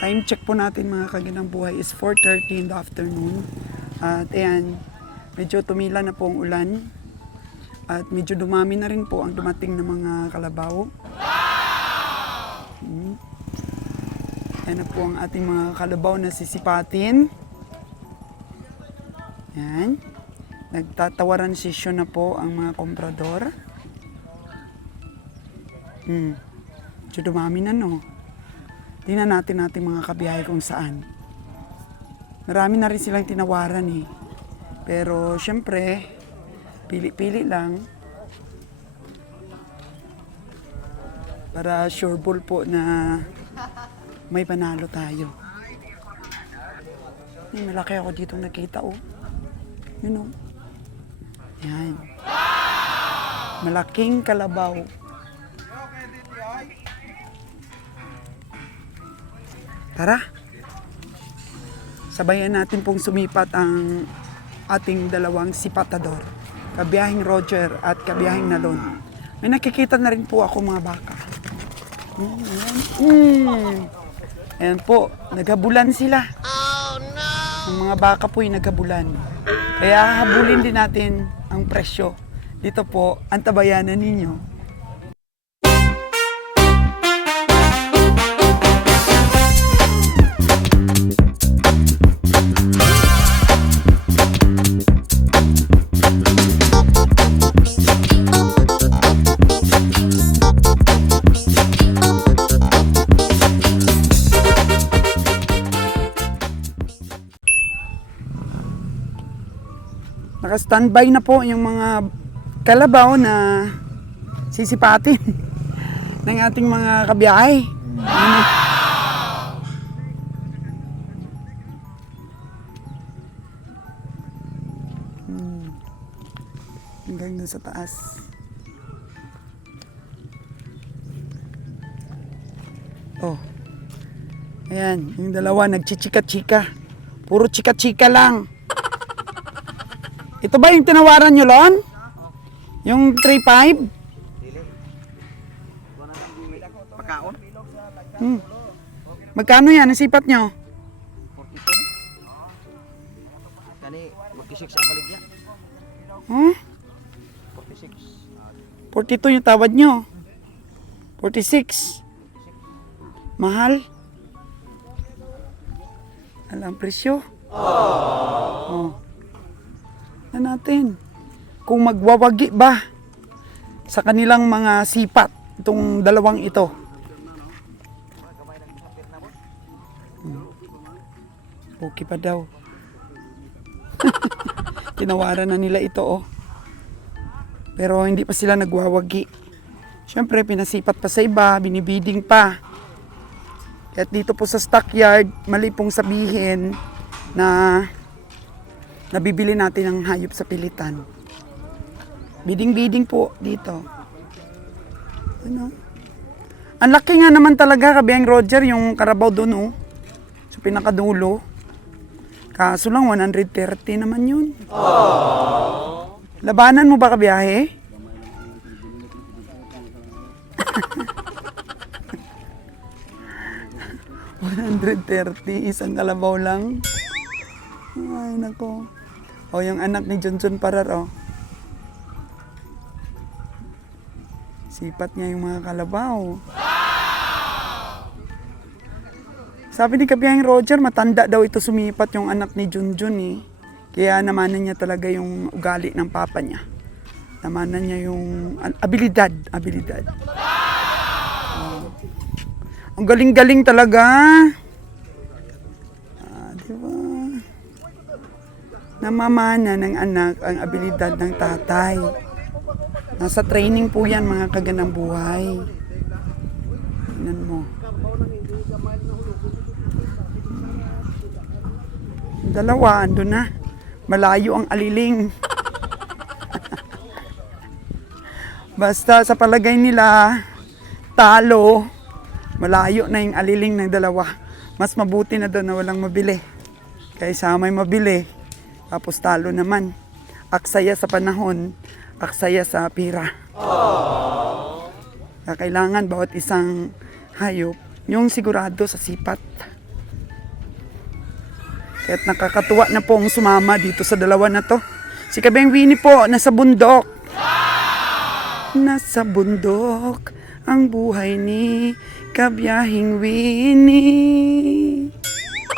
Time check po natin mga kaganang buhay is 4:30 in the afternoon. At ayan, medyo tumila na po ang ulan. At medyo dumami na rin po ang dumating na mga kalabaw. Ayan na po ang ating mga kalabaw na sisipatin. Ayan. Nagtatawaran session na po ang mga komprador. Medyo dumami na, no? Tingnan natin mga kabiyahe kung saan. Marami na rin silang tinawaran eh. Pero syempre, pili-pili lang. Para sure ball po na may panalo tayo. Malaki ako dito nakita oh. Yun oh. Yan. Malaking kalabaw. Tara, sabayan natin pong sumipat ang ating dalawang sipatador. Kabiyahing Roger at kabiyahing Nalon. May nakikita na rin po ako mga baka. Ayan po, naghabulan sila. Oh, no! Ang mga baka po yung naghabulan. Kaya habulin din natin ang presyo. Dito po, ang tabayanan ninyo. Naka-standby na po yung mga kalabaw na sisipatin ng ating mga kabiyahe. Hanggang doon sa taas. Oh. Ayan, yung dalawa nagchichika-chika. Puro chika-chika lang. Ito ba yung tinawaran nyo, Lon? Yung 3.5? Pagkaon? Magkano yan? Nasipat nyo? 42. Kani, 46 ang baligya. Huh? 46. 42 yung tawad nyo. 46. Mahal. Alam presyo. Oh. Na natin. Kung magwawagi ba sa kanilang mga sipat itong dalawang ito. Okay pa daw. Tinawaran na nila ito oh. Pero hindi pa sila nagwawagi. Siyempre pinasipat pa sa iba, binibiding pa. At dito po sa stockyard, mali pong sabihin na nabibili natin ang hayop sa pilitan. Biding-biding po dito. Ano? Ang laki nga naman talaga, kabiyang Roger, yung karabaw doon, oh. Sa pinakadulo. Kaso lang, 130 naman yun. Aww. Labanan mo ba, kabiyahe? $130, isang kalabaw lang. Ay, nako. O, yung anak ni Johnson Parar, o. Sipat niya yung mga kalabaw. Sabi ni kabiyahing Roger, matanda daw ito sumipat yung anak ni Junjun, eh. Kaya namanan niya talaga yung ugali ng papa niya. Namanan niya yung abilidad. Ang galing-galing talaga. Diba? Namamana ng anak ang abilidad ng tatay. Nasa training po yan mga kaganang buhay. Tingnan mo. Dalawa, ando na. Malayo ang aliling. Basta sa palagay nila, talo, malayo na yung aliling ng dalawa. Mas mabuti na doon na walang mabili. Kaysa may mabili, tapos talo naman. Aksaya sa panahon, aksaya sa pira. Kailangan bawat isang hayop, yung sigurado sa sipat. Kaya't nakakatuwa na pong sumama dito sa dalawa na to. Si Kabeng Winnie po, nasa bundok. Nasa bundok ang buhay ni Kabiyahing Winnie.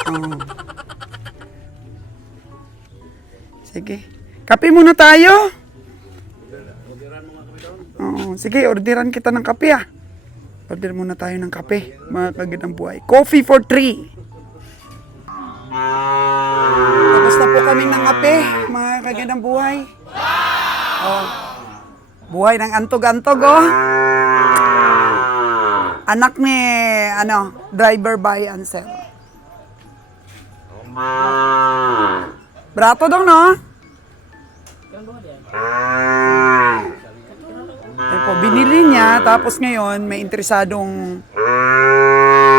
Oh. Sige. Kape muna tayo. Oo, sige, orderan kita ng kape ah. Order muna tayo ng kape, mga kagandang buhay. Coffee for 3. Tapos na po kaming ng kape, mga kagandang buhay. Oh. Buhay ng antog-antog oh. Anak ni, driver by Ansel. Brato dong, no? Po, binili niya, tapos ngayon may interesadong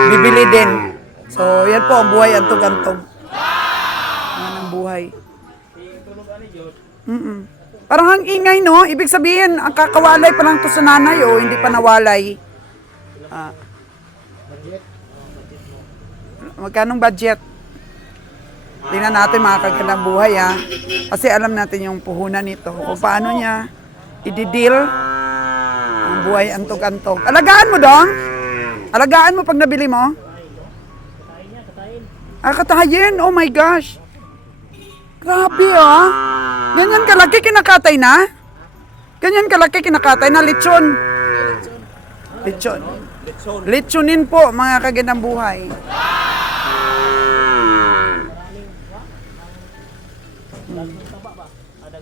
bibili din. So, yan po ang buhay, antog-antog. Yan ang buhay. Parang ang ingay, no? Ibig sabihin, ang kakawalay pa lang to sa nanay, o hindi pa nawalay. Magkanong budget? Tingnan natin mga kagandang buhay ha. Kasi alam natin yung puhunan nito. Kung paano niya i-deal ang buhay antog-antog. Alagaan mo dong? Alagaan mo pag nabili mo? Katayin? Oh my gosh. Grabe ah. Ganyan kalaki kinakatay na? Ganyan kalaki kinakatay na lechon. Lechon. Lechonin po mga kagandang buhay.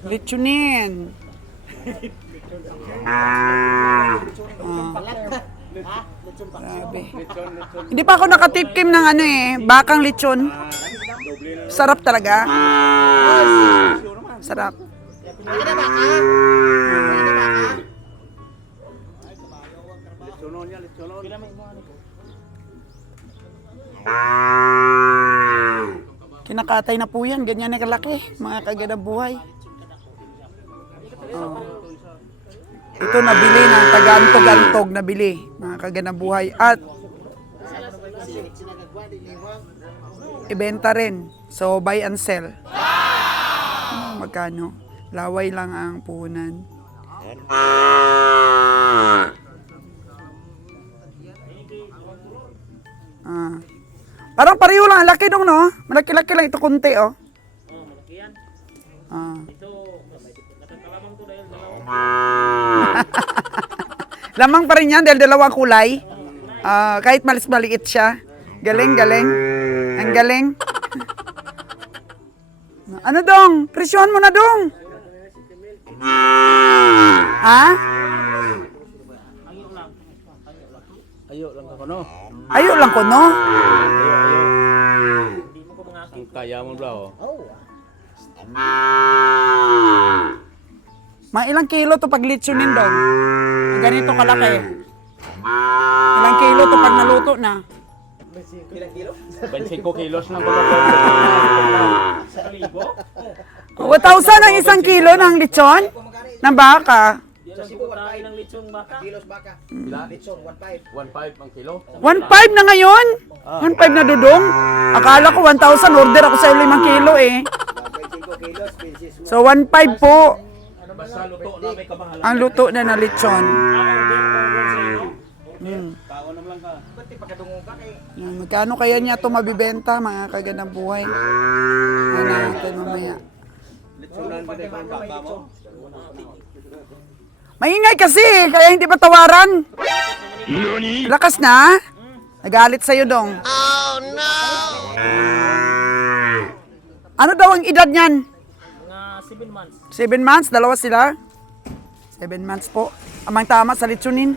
Lechonin. Grabe. Hindi pa ako nakatipkim ng bakang lechon. Sarap talaga. Sarap. Kinakatay na po yan. Ganyan na kalaki. Mga kagandang buhay. Oh. Ito nabili ng taga-antog-antog nabili. Mga kagandang buhay. At ibenta rin. So, buy and sell. Magkano? Laway lang ang puhunan. Parang pareho lang. Laki dong, no? Malaki-laki lang ito kunti, oh. Malaki yan. Ito, nakakalamang to dahil dalawa. Lamang pa rin yan dahil dalawang kulay. Kahit maliit siya. Galing, galing. Ang galing. Ano dong? Presyon mo na dong. Ha? Ayo lang ako, no? Ayo lang ko, no? Hindi mo ko mga Ang kaya mo bro. Mga ilang kilo to pag litsunin dong? Ganito kalaki. Ilang kilo to pag naluto na? 25 kilos na ba? 1,000 ang isang kilo ng lechon? Ng baka? Sa Cebu tayo ng lechong baka. Kilos baka. Lechon, 1.5. 1.5 ang kilo. 1,500 na ngayon? 1,500 na dudong? Akala ko 1,000. Order ako sa 5 kilo eh. 25 kilos, pinsis mo. So 1,500 po Basta luto na may kamahalan. ang luto na lechon. Kaon naman lang ka. Pati pagkadungog ka kay Yan, magkano kaya niya ito mabibenta mga kagandang buhay? Yan natin mamaya. Letsunan ba yung baka mo? Maingay kasi, kaya hindi pa tawaran. Lakas na? Nagalit sa'yo dong. Oh no! Ano daw ang edad niyan? Mga 7 months. 7 months? Dalawa sila? 7 months po. Amang tama sa litsunin.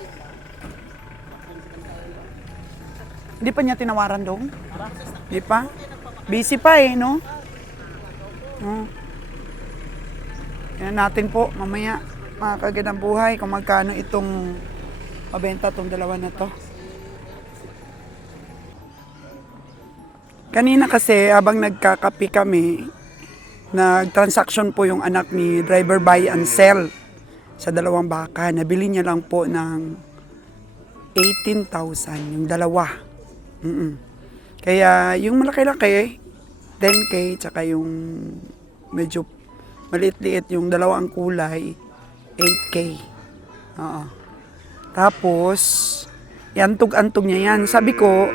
Hindi pa niya tinawaran dong? Hindi pa? Busy pa eh, no? Yan natin po, mamaya, mga kagandang buhay, kung magkano itong mabenta itong dalawa na to. Kanina kasi, habang nagkakapi kami, nag-transaction po yung anak ni driver buy and sell sa dalawang baka. Nabili niya lang po ng 18,000, yung dalawa. Kaya yung malaki-laki, 10K, tsaka yung medyo maliit-liit, yung dalawang kulay, 8K. Oo. Tapos, iantog-antog niya yan. Sabi ko,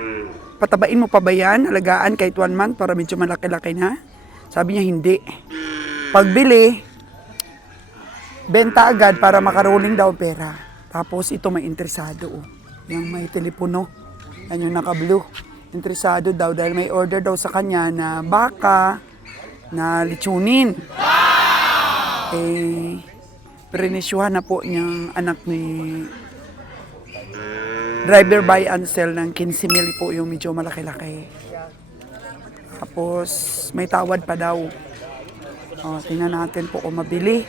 patabain mo pa ba yan? Alagaan kahit 1 month para medyo malaki-laki na? Sabi niya, hindi. Pagbili, benta agad para makaroling daw pera. Tapos ito may interesado. Oh. Yung may telepono. Yan yung naka-blue. Interesado daw dahil may order daw sa kanya na baka na litsunin. Eh, prinisyuhan na po niyang anak ni driver buy and sell ng 15 mil po yung medyo malaki-laki. Tapos may tawad pa daw. O, tingnan natin po kung mabili.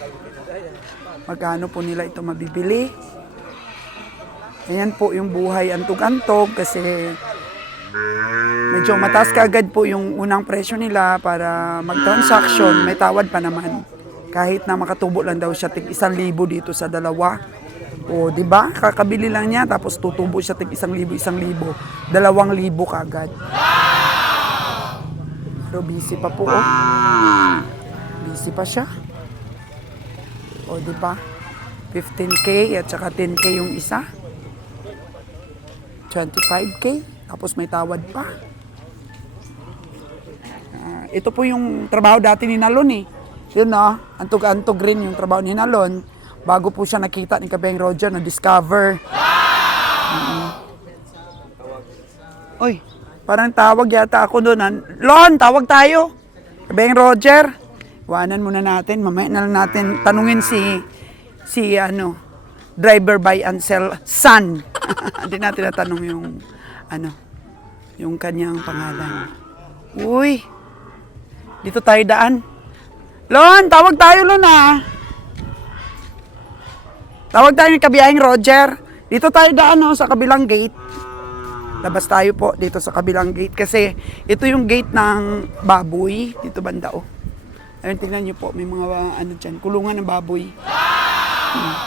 Magkano po nila ito mabibili. Ayan po yung buhay antog-antog kasi medyo mataas kaagad po yung unang presyo nila para mag-transaction. May tawad pa naman. Kahit na makatubo lang daw siya tig 1,000 dito sa dalawa. O, di ba? Kakabili lang niya tapos tutubo siya tig 1,000, 2,000 kaagad. Pero busy pa po, oh. Busy pa siya. O, di ba? 15K at saka 10K yung isa. 25K. Tapos may tawad pa. Ito po yung trabaho dati ni Nalon eh. Yun na, antog-antog rin yung trabaho ni Nalon. Bago po siya nakita ni Kabeng Roger na discover. Oy, parang tawag yata ako doon. Lon, tawag tayo. Kabeng Roger. Iwanan muna natin. Mamaya na lang natin tanungin si driver buy and sell son. Hindi natin natanong yung kanyang pangalan. Uy, dito tayo daan. Lon, tawag tayo Lon ah. Tawag tayo ni Kabiyahing Roger. Dito tayo daan sa kabilang gate. Labas tayo po dito sa kabilang gate kasi ito yung gate ng baboy. Dito banda oh. Ayun, tingnan niyo po, may mga dyan, kulungan ng baboy.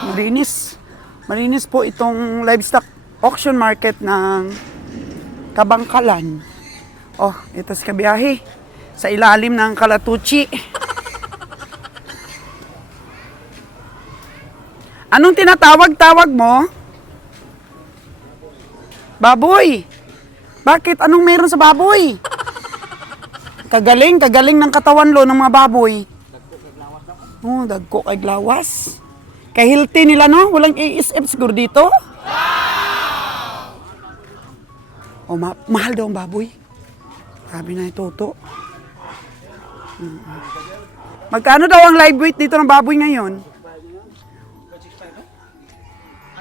Malinis. Malinis po itong livestock auction market ng Kabangkalan. Oh, ito si Kabiyahe. Sa ilalim ng Kalatuchi. Anong tinatawag-tawag mo? Baboy. Bakit? Anong meron sa baboy? Kagaling ng katawan lo ng mga baboy. Oh, dagko kay glawas. Kay healthy nila no? Walang ASF siguro dito. Oh, mahal daw ang baboy. Sabi na ito to. Magkano daw ang live weight dito ng baboy ngayon?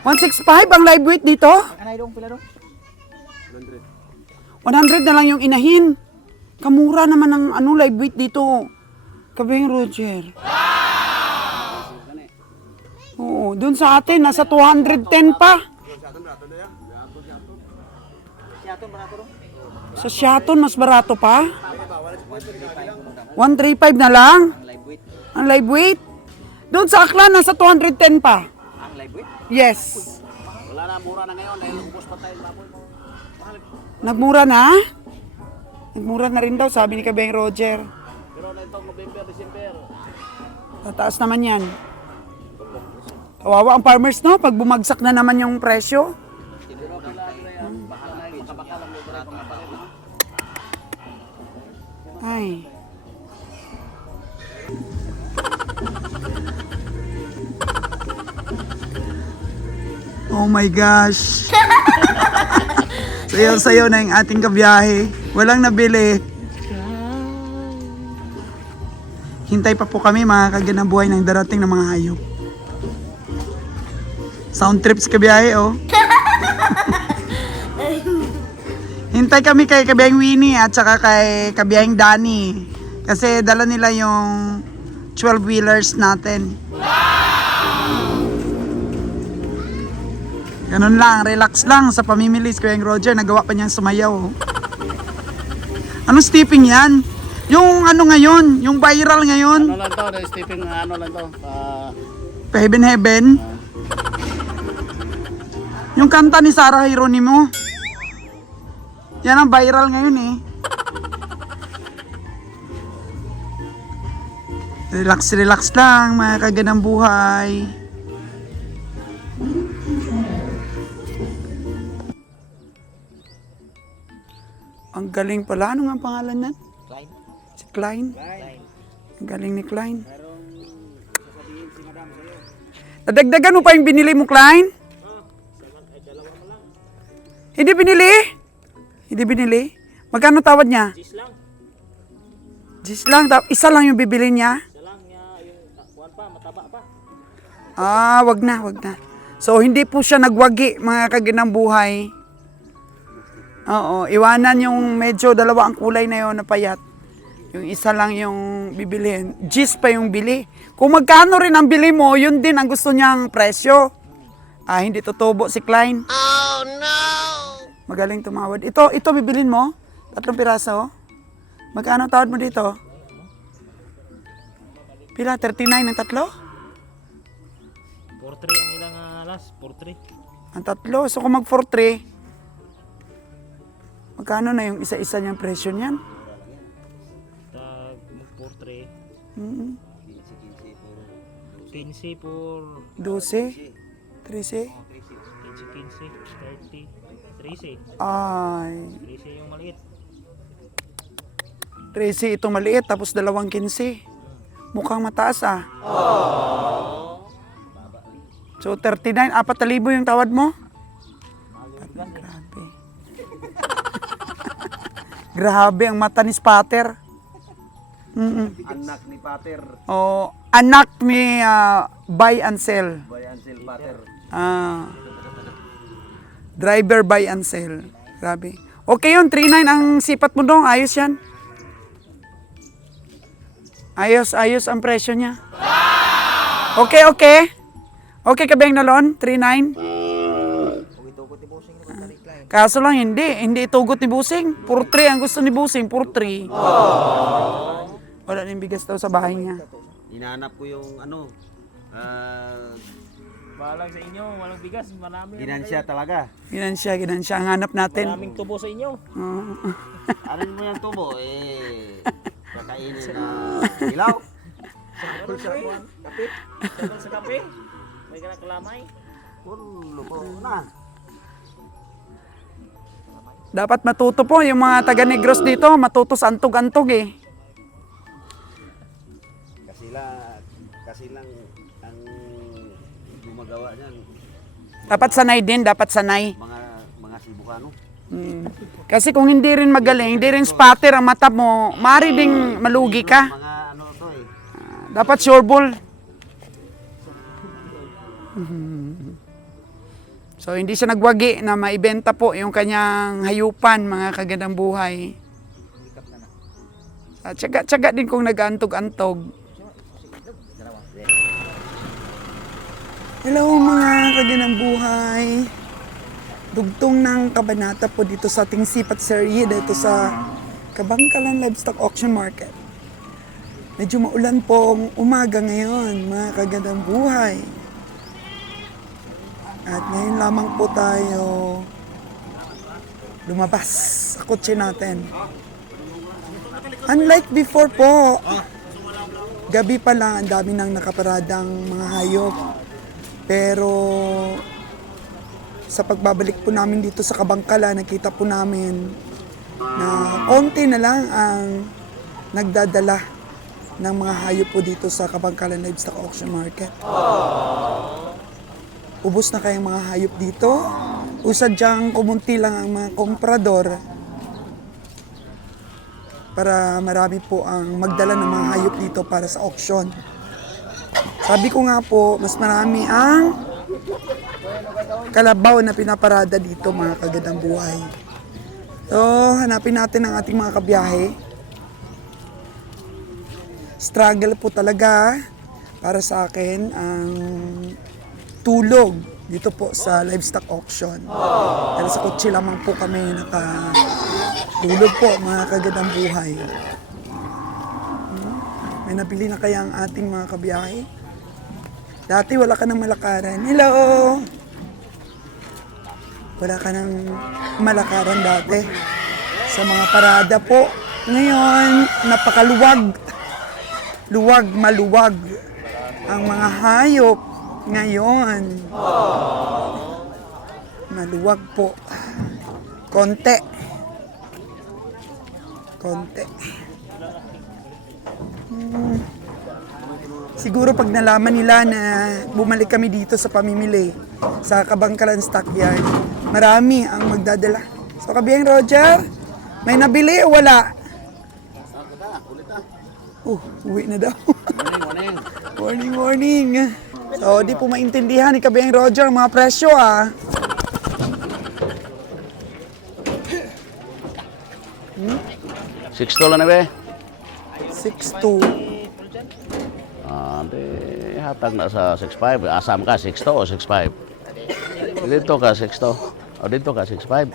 165 ang live weight dito? 100 na lang yung inahin. Kamura naman ang live weight dito. Kabeng Roger. Oo, dun sa atin, nasa 210 pa. Sa Siaton, mas barato pa? 135 na lang? Ang live weight? Doon sa Aklan, nasa 210 pa. Ang live weight? Yes. Wala na, mura na ngayon dahil ubos pa tayo ng baboy. Nagmura na? Nagmura na rin daw, sabi ni Kabeng Roger. Pero na itong November, December. Tataas naman yan. Kawawa ang farmers, no? Pag bumagsak na naman yung presyo. Pero kailangan na yan, bakal na yun, bakal ang barato na pa rin. Ay. Oh my gosh. Sayaw-sayaw na yung ating kabiyahe. Walang nabili. Hintay pa po kami mga kaganabuhay ng darating ng mga hayop. Sound trips kabiyahe oh. Hintay kami kay Kabiyahing Winnie at saka kay Kabiyahing Danny. Kasi dala nila yung 12-wheelers natin. Ganun lang, relax lang sa pamimili si Kabiyahing Roger. Nagawa pa niyang sumayaw. Oh. Anong stepping yan? Yung ngayon, yung viral ngayon. Ano lang to, Stephen, ano lang to? Heaven Heaven. Yung kanta ni Sarah Hieronimo. Yan ang viral ngayon eh. Relax, relax lang mga kagandang buhay. Ang galing pala. Ano nga ang pangalan nan? Klein. Si Klein. Klein. Ang galing ni Klein. Nadagdagan mo pa yung binili mo, Klein? Dalawa pa lang. Hindi binili? Hindi binili? Magkano tawad niya? Cheese lang. Just lang, isa lang yung bibili niya? Isa lang niya yung kuwan pa, mataba pa. Ah, wag na, wag na. So, hindi po siya nagwagi, mga kaginang buhay. Oo, iwanan yung medyo dalawa ang kulay na yon na payat. Yung isa lang yung bibilihin. Gis pa yung bili. Kung magkano rin ang bili mo, yun din ang gusto niyang presyo. Ah, hindi tutubo si Klein. Oh, no! Magaling tumawad. Ito bibilin mo? 3 piraso? Magkano tawad mo dito? Pila? 39 ang tatlo? 4-3 ang ilang alas, 4-3. Ang tatlo. So kung mag 4-3, magkano na yung isa-isa niyang presyo niyan? Tag 4-3. Mm, 15 por 12? 13? 15, 30, 13. Ay. 13 yung maliit. 13 itong maliit, tapos 2.15. Mukhang mataas ah. So 39, 4,000 yung tawad mo? Grabe. Grabe ang mata ni Spatter. Anak ni Pater. Oh, anak ni buy and sell. Bayan Sil Pater. Ah. Driver buy and sell. Grabe. Okay yun, 3.9 ang sipat mo dong. Ayos yan. Ayos ang presyo niya. Okay. Okay ka ba yung nalon? 3.9? Kaso lang hindi itugot ni Busing. Puro 3 ang gusto ni Busing, puro 3. Wala nang bigas daw sa bahay niya. Hinahanap ko yung Balag sa inyo, walang bigas, marami. ginansya talaga. Ginansya ang hanap natin. Maraming tubo sa inyo. Oo. Ano mo yung tubo? Kakainin na ilaw. Meron sa kuwan, kapit. Sa kape. May kalamay. Puro po na. Dapat matuto po yung mga taga Negros dito, matuto sa antog-antog eh. Kasi lang ang gumagawa niyan Dapat sanay. mga Cebuano. Kasi kung hindi rin magaling, hindi rin spatter ang mata mo, maaari ding malugi ka. Mga to Dapat sure ball. So hindi siya nagwagi na maibenta po yung kanyang hayupan, mga kagandang buhay. At tsaga din kung nag-antog-antog. Hello mga kagandang buhay. Dugtong ng kabanata po dito sa ating sipat serye dito sa Kabangkalan Livestock Auction Market. Medyo maulan pong umaga ngayon, mga kagandang buhay. At ngayon lamang po tayo lumabas sa kotse natin. Unlike before po, gabi pa lang ang dami nang nakaparadang mga hayop. Pero sa pagbabalik po namin dito sa Kabangkalan, nakita po namin na konti na lang ang nagdadala ng mga hayop po dito sa Kabangkalan Livestock Auction Market. Ubos na kayang mga hayop dito. O sadyang kumunti lang ang mga komprador para marami po ang magdala ng mga hayop dito para sa auction. Sabi ko nga po, mas marami ang kalabaw na pinaparada dito, mga kagandang buhay. So, hanapin natin ang ating mga kabiyahe. Struggle po talaga para sa akin ang tulog dito po sa livestock auction. Dahil sa kotse lamang po kami nakatulog po, mga kagandang buhay. May nabili na kaya ang ating mga kabiyahe? Dati wala ka ng malakaran. Hello! Wala ka ng malakaran dati sa mga parada po. Ngayon, napakaluwag. luwag maluwag ang mga hayop ngayon. Maluwag po. Konti. Siguro pag nalaman nila na bumalik kami dito sa pamimili sa Kabangkalan Stockyard, marami ang magdadala. So, Kabiyeng Roger, may nabili o wala? Uwi na daw. Warning. So, di po maintindihan ni Kabiyeng Roger ang mga presyo ah. $6 lang na be. 6'2". Di hatag na sa 6.5. Asam ka 6 o 6.5. Dito ka 6 o dito ka 6.5.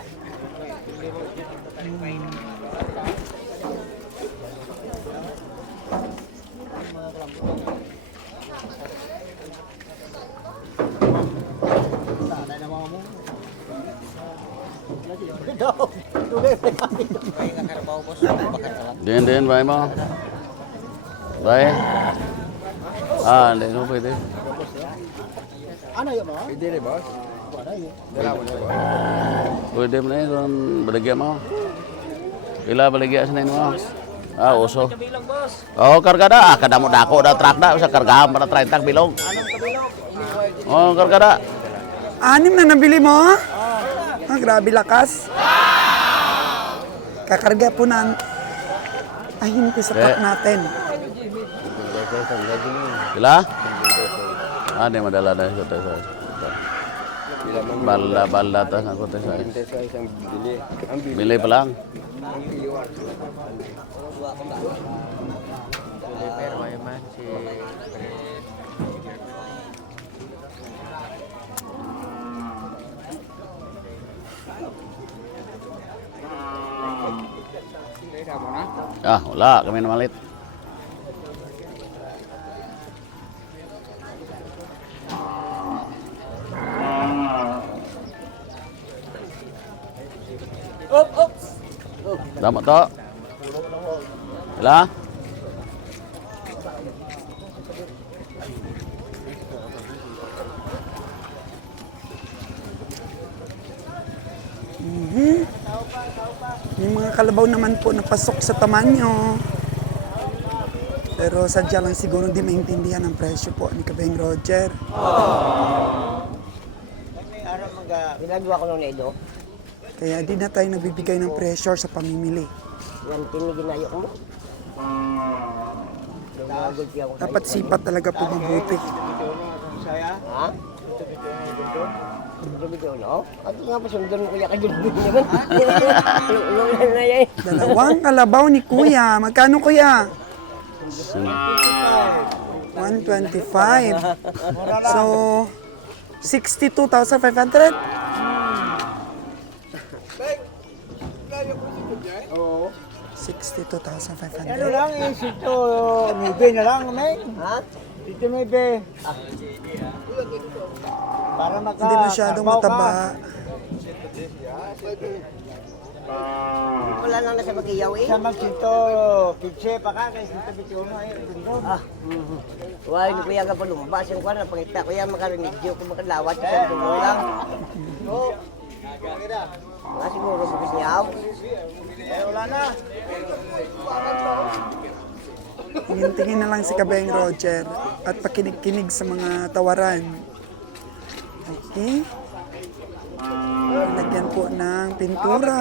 Din bay mo. Bay. Hindi ko pwede. Pwede mo na yun kung baligyan mo. Pila baligyan sa nino mo? Uso. Kargada. Kada mo dako da truck da. Sa kargahan para 30 bilog. Kargada. 6 na nabili mo? Grabe lakas. Kakarga po na ahin ko sa truck natin. Pila? Di madala na sa Balda tas ako tas. Bili pa lang. Wala kami na malit. Damo to. Wala? May mga kalabaw naman po napasok sa tamanyo. Pero sadya lang siguro hindi maintindihan ang presyo po ni Kabeng Roger. Ginagawa ko nung Edo. Kaya di na tayo nagbibigay ng pressure sa pamimili. Yan, tiniginayo ko mo. Dapat sipat talaga po mabuti. Ha? Video no? At nga pa sundan ko ya kay naman. Ulo na yan. 2 kalabaw ni Kuya. Magkano Kuya? 125. So, 62,500? Oo. 62,500. Ano lang, sito, maybe na lang, may. Ha? Sito maybe. Para maka... Hindi masyadong mataba. Wala na sa magiyaw eh. Sa magsito, kitse pa ka, kay sito bitiuno ay bundon. Wala ni kuya ka pa lumabas yung kwan, pangita kuya makarimedyo kung makalawat sa tulong lang. Wala siguro bukis niyaw. Wala na. Tingin-tingin na lang si Kabeng Roger at pakinig-kinig sa mga tawaran. Okay. Lagyan po ng pintura.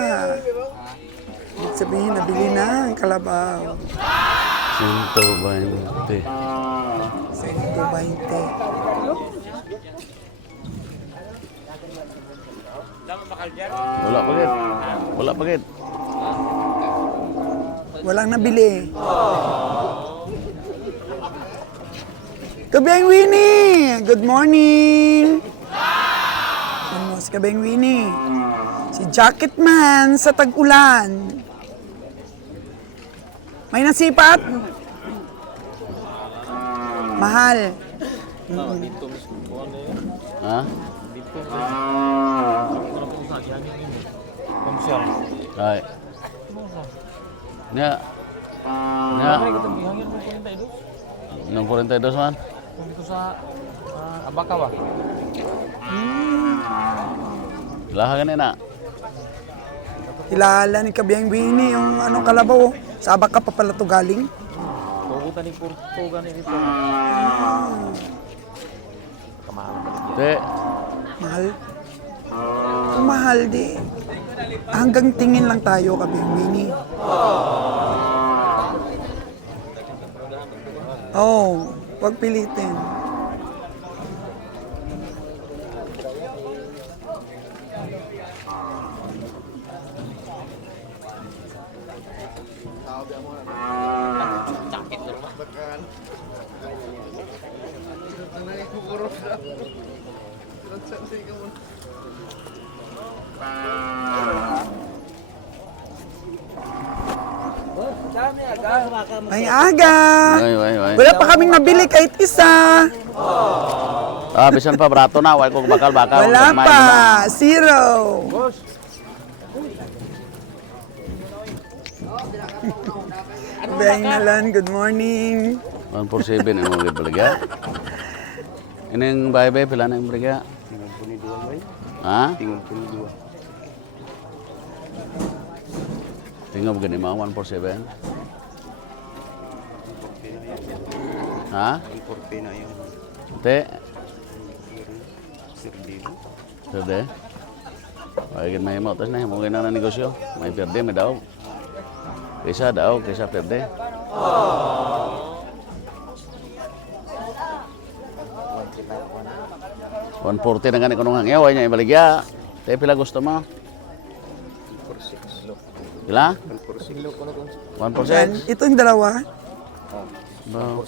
Ibig sabihin, nabili na ang kalabaw. 120. 120. Wala pagit. Walang nabili. Kabeng Winnie! Good morning! Ano si Kabeng Winnie? Si Jacket Man sa tag-ulan. May nasipat? Mahal. Ha? Ay. Nya. Nung 42 man. Dito sa Abaka ba? Laha ganina. Kilala ni Kabiyang Bini yung anong kalabaw. Sa Abaka pa pala to galing. Tugutan ni Portugan ni dito. Te, Mahal. Kung mahal di. Hanggang tingin lang tayo, Kabiyang Bini. Oh, wag pilitin. Ay, aga! Way. Wala pa kaming nabili kahit isa. Ah, bisan pa brato na, way ko bakal-bakal. Wala Kumain pa. mo na. Zero. Beng Nalan, good morning. 147 yung mga baligya. Ining bahay-bahay, pila na yung baligya? Ha? Tingog gani mo, 147. Ha? Te? Serde? Bagay may mo, tapos na, mungkin na negosyo. May perde, may daw. Kaysa daw, kaysa perde. $140 na ganit kunong hangyaw, ay niya ibaligya. Te, pila gusto mo? Pila? 146. Ito yung dalawa. Ba,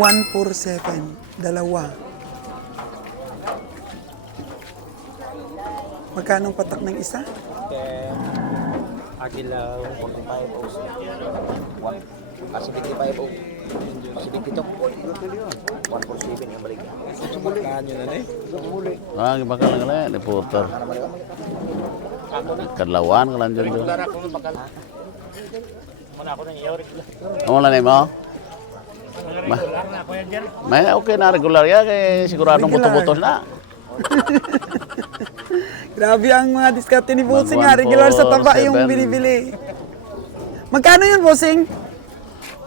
147. Dalawa. Magkano patak ng isa? Agilaw 45 o 1. Kasi 55 o. Kasi 52. 147 yung balik. Kanyo na eh. ah, bakal lang ulit, reporter. Kadlawan, kalanjon doon. Muna ako nang iyaw regular. Amo lang mo? Regular na ako yan dyan. May okay na regular ya, kay siguradong Regular. buto-butos na. Grabe ang mga diskarte ni Bossing Mag ha. Regular sa taba 147. yung binibili. Magkano yun, Bossing?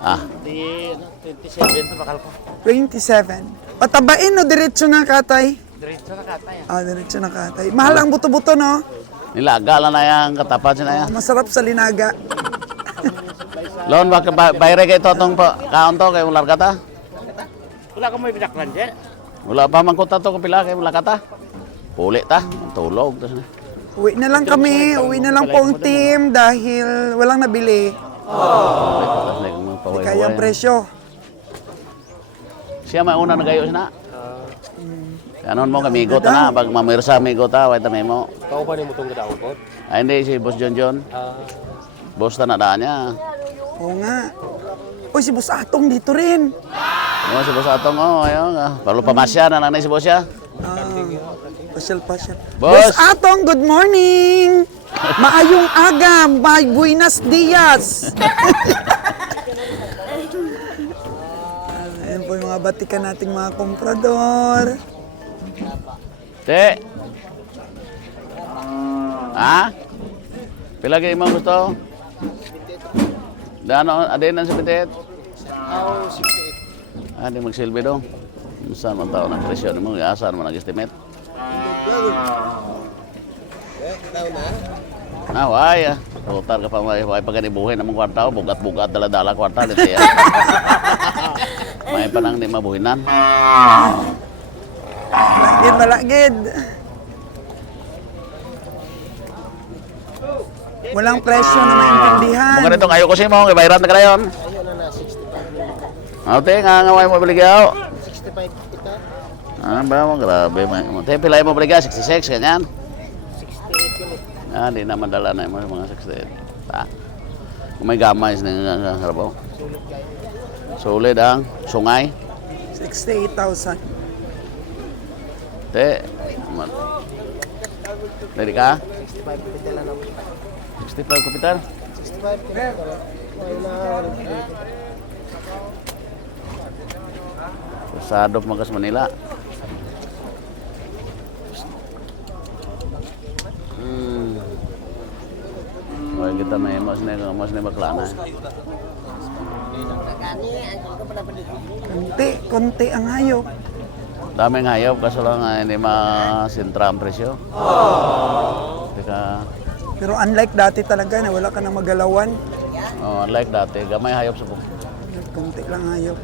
Ah, Di 27 ito bakal ko. 27. Patabain o diretso na katay? Diretso na katay. Ah, diretso na katay. Mahal ang buto-buto, no? nilaga lang na yung katapat siya na yan. Masarap sa linaga. Lon, baka bayre kayo itong kaon to, kayo mular kata? Wala ka mo ibinaklan dyan. Wala pa man kuta to, kapila kayo mular kata? Puli ta, tulog. Uwi na lang kami. Uwi na lang po ang team dahil walang nabili. Hindi kaya ang presyo. Siya may una nagayo siya na. Kanon mo kamigo ta na, pag mamirsa amigo ta, wait na mo. Kau pa ni mo itong gadaon ko? Ay hindi, si Boss John. Boss ta na daan niya. Oo nga. Uy, si Boss Atong dito rin. Si Boss Atong, ayun. Parlo pamasya na lang na si Boss siya. Pasyal. Boss! Boss Atong, good morning! Maayong aga, may buenas dias! Ayan po yung mga batikan nating mga komprador. Te! Ha? Pila kayo mo gusto? Dano, adin ang 78? Oo, 68. Ah, di magsilbi dong. Saan man tao ng presyo mo? Saan man nag-estimate? Ah, why? Putar ka pa, why pa ganibuhin namang kwarta, bugat-bugat, dala-dala kwarta, dito yan. May pa nang di mabuhinan. Malagid. Walang presyo na maintindihan. Mga nitong ayo ko siya mo, kay bayran na karayon. Ayun na 65. Ate, nga ngaway mo baligyaw. 65 kita. Ah, ba mo, grabe. Ate, pilay mo baligyaw, 66, ganyan. 68 yun eh. Ah, di na madala na yung mga 68. Ta. Kung may gamay sa harabaw. Solid ang sungay. 68,000. Te, dari ka? 65 kita lang naman. 65 kapital? 65 kita. Sadop magas Manila. Wah kita may mas na bakla na. Konti ang hayop. Daming hayop kaso lang hindi masintra ang presyo. Teka, Pero unlike dati talaga na wala ka na magalawan. oh, unlike dati, gamay hayop sa bukid. Konti lang hayop.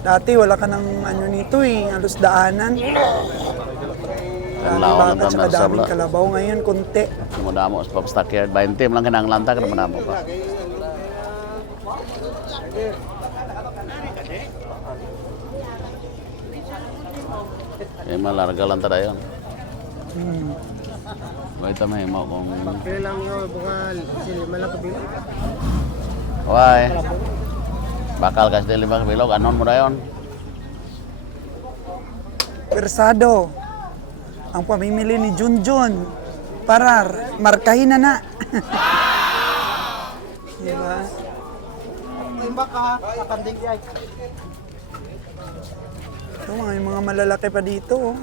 Dati wala ka ng ano nito halos daanan. Ang Daming lawan ng bakat, saka daming daming sabla. kalabaw. Ngayon, konti. Sumudamo sa pag-stockyard. 20 lang kinanglanta ka na madamo pa. Eh, malarga lang tada yun. Wait, may mo kung... Lang yun, bukal. Sili, malaki Why? Bakal kasi 5 bilog, anon mo na yun? Persado. Ang pamimili ni Junjun. Parar. Markahin na na. Diba? Ito, may mga malalaki pa dito.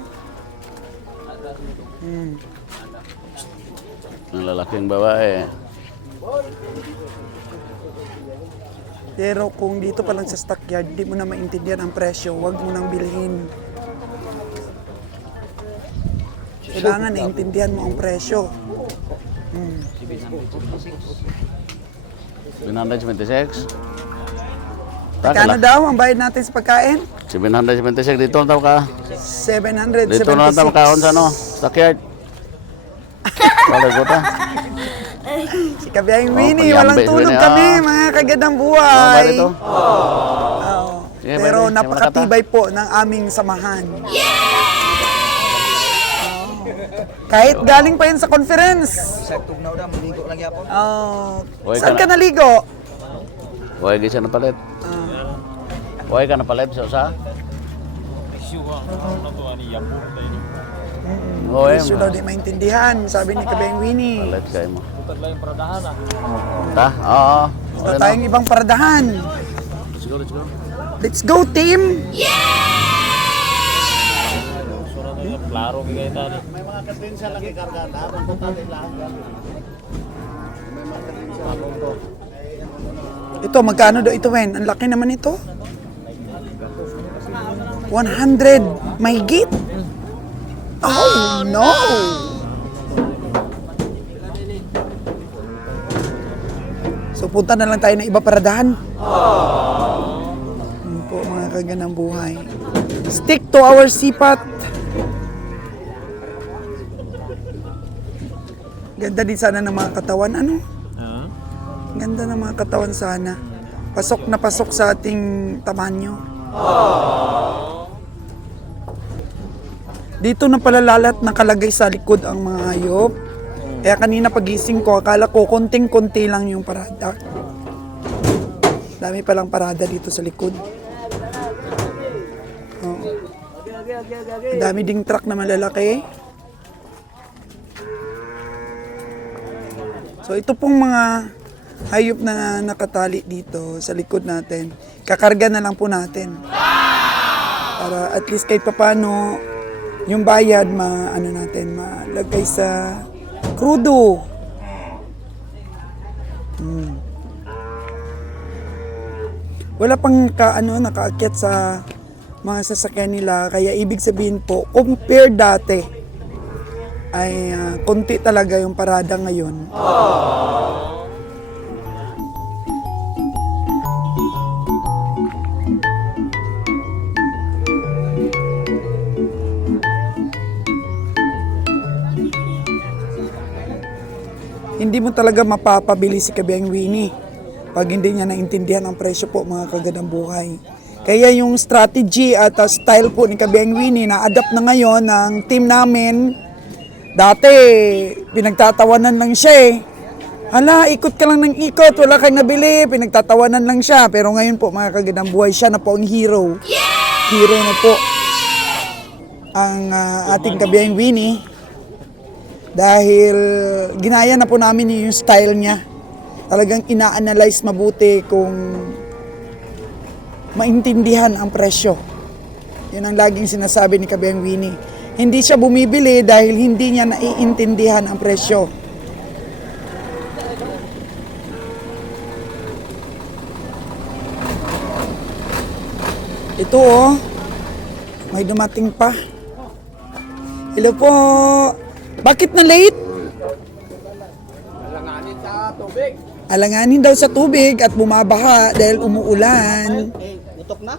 Ang lalaking babae. Pero kung dito pa lang sa stockyard, di mo na maintindihan ang presyo. Huwag mo nang bilhin. Kailangan naintindihan mo ang presyo. 726? Kano daw ang bayad natin sa pagkain? 726 dito na ka. 776. Dito na tayo kaon sa ano, stockyard. Wala ko ta. Si Kabiyang Oh, Winnie, pagyambe walang si tulog Winnie, kami, mga kagandang buhay. Dito. Oo. Sige, Pero pwede. napakatibay po ng aming samahan. Kahit galing pa yun sa conference. Sa tugnaw na, maligo lang yapon. Uy, Saan ka ka naligo? Huwag siya na palit. Huwag ka na palit sa usa. Huwag Presyo daw di maintindihan, sabi ni Kabiyang Winnie. palit kayo mo. Ta? Oo. Wala tayong ibang paradahan. Let's go, let's go. Let's go, team! Ito, magkano daw ito, Wen? Ang laki naman ito. 100 mahigit. Oh, no! So, punta na lang tayo ng iba paradahan. Yun po, mga kaganang buhay. Stick to our sipat. Ganda din sana ng mga katawan, ano? Ganda ng mga katawan sana. Pasok na pasok sa ating tamanyo. Dito na pala lalat nakalagay sa likod ang mga hayop. Kaya kanina pagising ko, akala ko konting-konti lang yung parada. Dami palang parada dito sa likod. Oh. Dami ding truck na malalaki. So ito pong mga hayop na nakatali dito sa likod natin. Kakarga na lang po natin. Para at least kahit papano yung bayad malagay sa krudo. Wala pang nakaakyat sa mga sasakyan nila, kaya ibig sabihin po, compare dati, ay konti talaga yung parada ngayon. Hindi mo talaga mapapabili si Kabiyang Winnie pag hindi niya naintindihan ang presyo po, mga kagandang buhay. Kaya yung strategy at style po ni Kabiyang Winnie na adapt na ngayon ng team namin. Dati, pinagtatawanan lang siya eh. Hala, ikot ka lang ng ikot, wala kang nabili, pinagtatawanan lang siya. Pero ngayon po, mga kagandang buhay, siya na po ang hero. Hero na po ang ating Kabiyang Winnie. Dahil ginaya na po namin yung style niya. talagang ina-analyze mabuti kung maintindihan ang presyo. Yun ang laging sinasabi ni Kabiang Winnie. Hindi siya bumibili dahil hindi niya naiintindihan ang presyo. Ito oh, may dumating pa. Hello po. Bakit na late? Alanganin daw sa tubig at bumabaha dahil umuulan. Butok na?